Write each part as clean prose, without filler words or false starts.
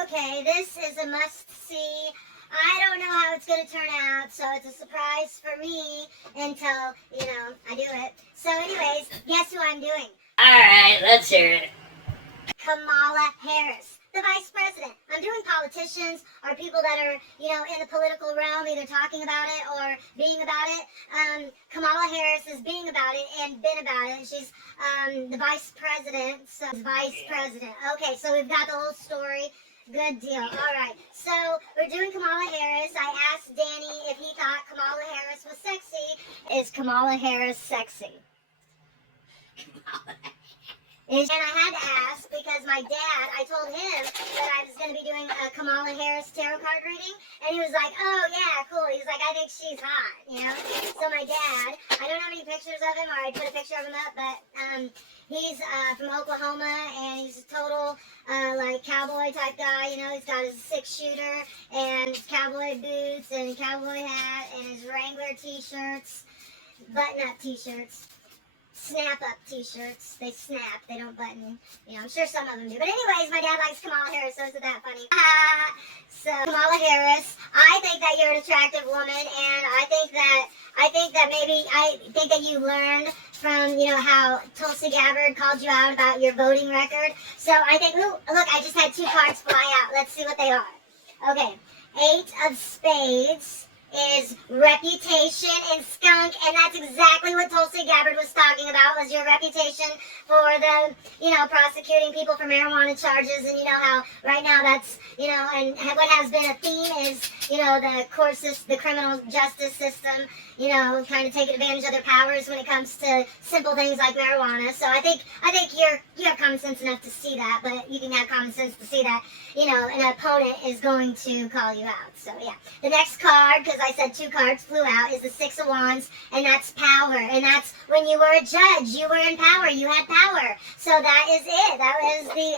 Okay, this is a must-see. I don't know how it's going to turn out, so it's a surprise for me until, I do it. So anyways, guess who I'm doing? Alright, let's hear it. Kamala Harris, the vice president. I'm doing politicians or people that are, in the political realm, either talking about it or being about it. Kamala Harris is being about it and been about it. She's the vice president. So vice president. Okay, so we've got the whole story. Good deal. All right. So we're doing Kamala Harris. I asked Danny if he thought Kamala Harris was sexy. Is Kamala Harris sexy? And I had to ask because my dad, I told him that I was going to be doing a Kamala Harris tarot card reading, and he was like, oh yeah, cool. He's like, I think she's hot, So my dad, I don't have any pictures of him, or I'd put a picture of him up, but he's from Oklahoma, and he's a total cowboy type guy, he's got his 6-shooter, and his cowboy boots, and cowboy hat, and his Wrangler t-shirts, button-up t-shirts. Snap-up t-shirts. They snap. They don't button. I'm sure some of them do. But anyways, my dad likes Kamala Harris, so isn't that funny? So, Kamala Harris, I think that you're an attractive woman, and I think that you learned from, how Tulsi Gabbard called you out about your voting record. So I think, look, I just had 2 cards fly out. Let's see what they are. Okay, 8 of spades is reputation and skunk, and that's exactly what Tulsi Gabbard was talking about, was your reputation for the, prosecuting people for marijuana charges, and how right now that's, and what has been a theme is, the court system, the criminal justice system, kind of taking advantage of their powers when it comes to simple things like marijuana. So I think you have common sense enough to see that, but you can have common sense to see that, an opponent is going to call you out. So yeah. The next card, because I said 2 cards flew out, is the 6 of Wands, and that's power. And that's when you were a judge, you were in power, you had power. So that is it. That was the,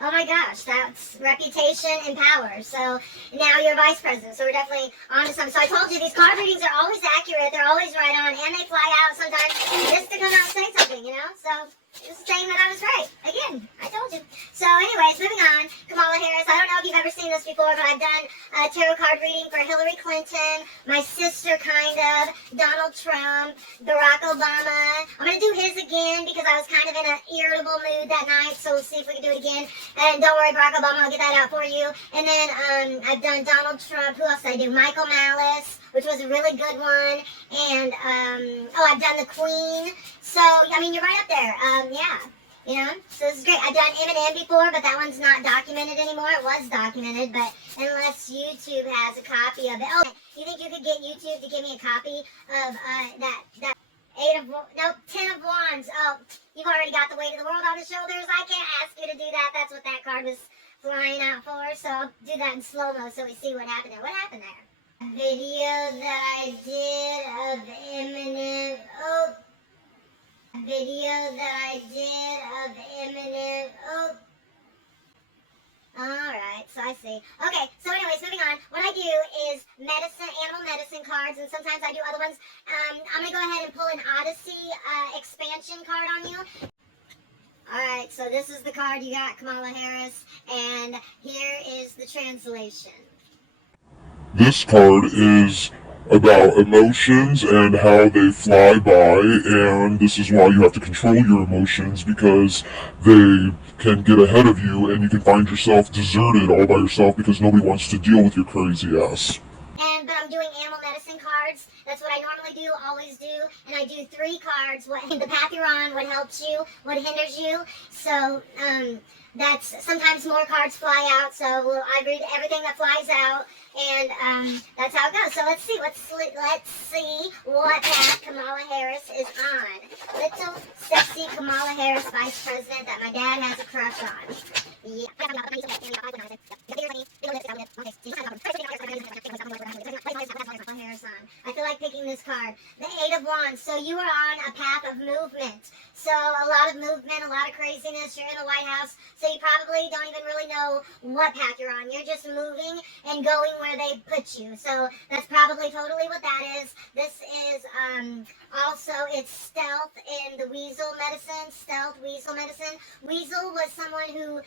oh my gosh, that's reputation and power. So now you're vice president. So we're definitely on to something. So I told you, these card readings are always accurate. They're always right on, and they fly out sometimes just to come out and say something, So just saying that I was right. Again, I told you. So anyways, moving on. Kamala Harris, I don't know if you've ever seen this before, but I've done a tarot card reading for Hillary Clinton, my sister kind of, Donald Trump, Barack Obama. I'm going to do his again because I was kind of in an irritable mood that night, so we'll see if we can do it again. And don't worry, Barack Obama, I'll get that out for you. And then I've done Donald Trump. Who else did I do? Michael Malice, which was a really good one. And, I've done the Queen. So, I mean, you're right up there. So this is great. I've done Eminem before, but that one's not documented anymore. It was documented, but unless YouTube has a copy of it. Oh, you think you could get YouTube to give me a copy of that 10 of Wands. Oh, you've already got the weight of the world on the shoulders. I can't ask you to do that. That's what that card was flying out for. So I'll do that in slow-mo so we see what happened there. What happened there? A video that I did of Eminem. Alright, so I see. Okay, so anyways, moving on. What I do is animal medicine cards, and sometimes I do other ones. I'm going to go ahead and pull an Odyssey expansion card on you. Alright, so this is the card you got, Kamala Harris, and here is the translation. This card is about emotions and how they fly by, and this is why you have to control your emotions, because they can get ahead of you and you can find yourself deserted all by yourself because nobody wants to deal with your crazy ass. But I'm doing animal medicine cards. That's what I normally do, always do. And I do 3 cards. The path you're on, what helps you, what hinders you. So, that's sometimes more cards fly out. So I read everything that flies out, and that's how it goes. So let's see. Let's see what path Kamala Harris is on. Little sexy Kamala Harris, vice president, that my dad has a crush on. Yeah. I feel like picking this card. The 8 of Wands. So you are on a path of movement. So a lot of movement, a lot of craziness. You're in the White House, so you probably don't even really know what path you're on. You're just moving and going where they put you. So that's probably totally what that is. This is Also, it's stealth in the weasel medicine. Stealth weasel medicine. Weasel was someone who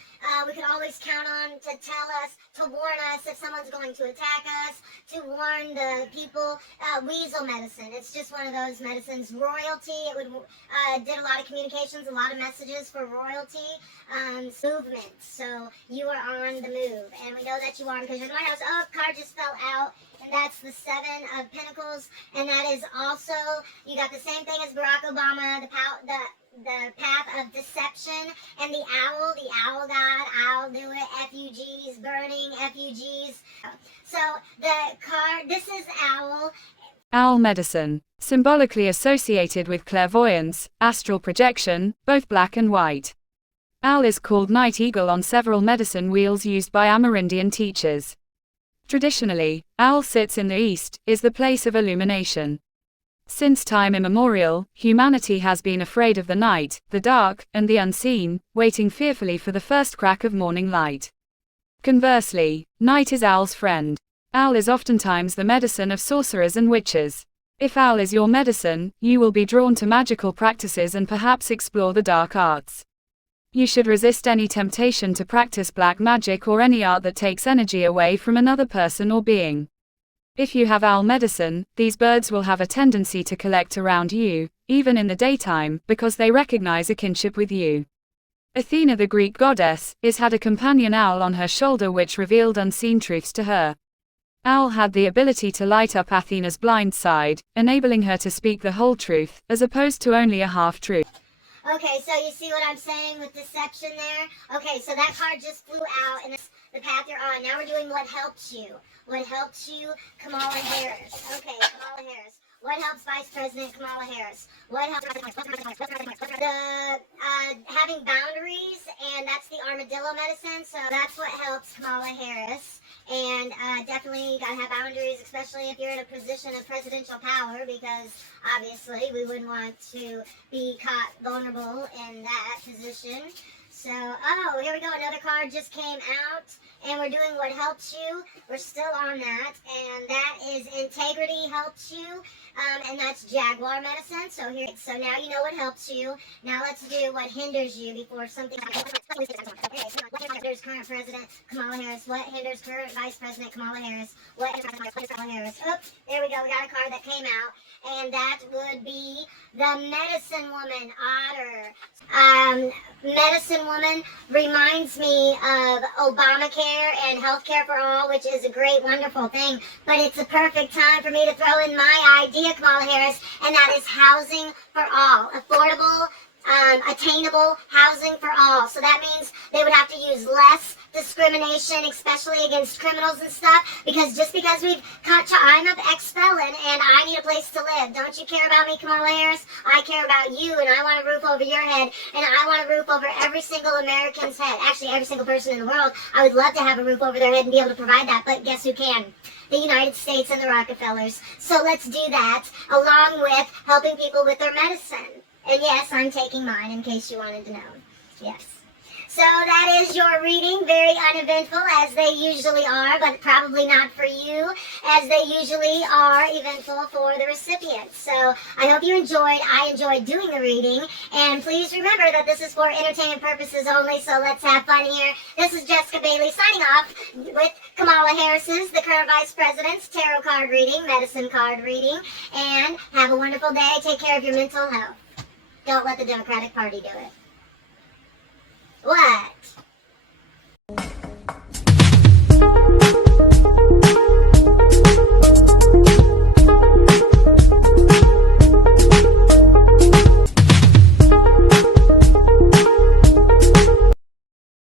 we could always count on to tell us, to warn us if someone's going to attack us, to warn the people. Weasel medicine. It's just one of those medicines. Royalty. It would did a lot of communications, a lot of messages for royalty. Movement. So you are on the move, and we know that you are because you're in the White House. Oh, card just fell out. And that's the Seven of Pentacles, and that is also, you got the same thing as Barack Obama, the path of deception, and the owl god, I'll do it, FUGs, burning FUGs. So the card, this is owl. Owl medicine, symbolically associated with clairvoyance, astral projection, both black and white. Owl is called night eagle on several medicine wheels used by Amerindian teachers. Traditionally, owl sits in the east, is the place of illumination. Since time immemorial, humanity has been afraid of the night, the dark, and the unseen, waiting fearfully for the first crack of morning light. Conversely, night is owl's friend. Owl is oftentimes the medicine of sorcerers and witches. If owl is your medicine, you will be drawn to magical practices and perhaps explore the dark arts. You should resist any temptation to practice black magic or any art that takes energy away from another person or being. If you have owl medicine, these birds will have a tendency to collect around you, even in the daytime, because they recognize a kinship with you. Athena, the Greek goddess, had a companion owl on her shoulder which revealed unseen truths to her. Owl had the ability to light up Athena's blind side, enabling her to speak the whole truth, as opposed to only a half-truth. Okay, so you see what I'm saying with deception there? Okay, so that card just flew out, and it's the path you're on. Now we're doing what helps you. What helps you? Kamala Harris. Okay, Kamala Harris. What helps Vice President Kamala Harris? What helps having boundaries, and that's the armadillo medicine, so that's what helps Kamala Harris. And definitely you gotta have boundaries, especially if you're in a position of presidential power, because obviously we wouldn't want to be caught vulnerable in that position. So, oh, here we go. Another card just came out, and we're doing what helps you. We're still on that, and that is integrity helps you, and that's jaguar medicine. So now you know what helps you. Now let's do what hinders you before something. Okay, so what hinders current President Kamala Harris? What hinders current Vice President Kamala Harris? What hinders Kamala Harris? Oops, there we go. We got a card that came out, and that would be the Medicine Woman, Otter. Medicine Woman reminds me of Obamacare and healthcare for all, which is a great, wonderful thing. But it's a perfect time for me to throw in my idea, Kamala Harris, and that is housing for all. Affordable, attainable housing for all. So that means they would have to use less discrimination, especially against criminals and stuff, because just because I'm an ex-felon and I need a place to live. Don't you care about me, Kamala Harris? I care about you, and I want a roof over your head, and I want a roof over every single American's head. Actually, every single person in the world. I would love to have a roof over their head and be able to provide that, but guess who can? The United States and the Rockefellers. So let's do that, along with helping people with their medicine. And yes, I'm taking mine in case you wanted to know. Yes. So that is your reading. Very uneventful, as they usually are, but probably not for you, as they usually are eventful for the recipient. So I hope you enjoyed. I enjoyed doing the reading. And please remember that this is for entertainment purposes only, so let's have fun here. This is Jessica Bailey signing off with Kamala Harris's, the current Vice President's tarot card reading, medicine card reading. And have a wonderful day. Take care of your mental health. Don't let the Democratic Party do it. What?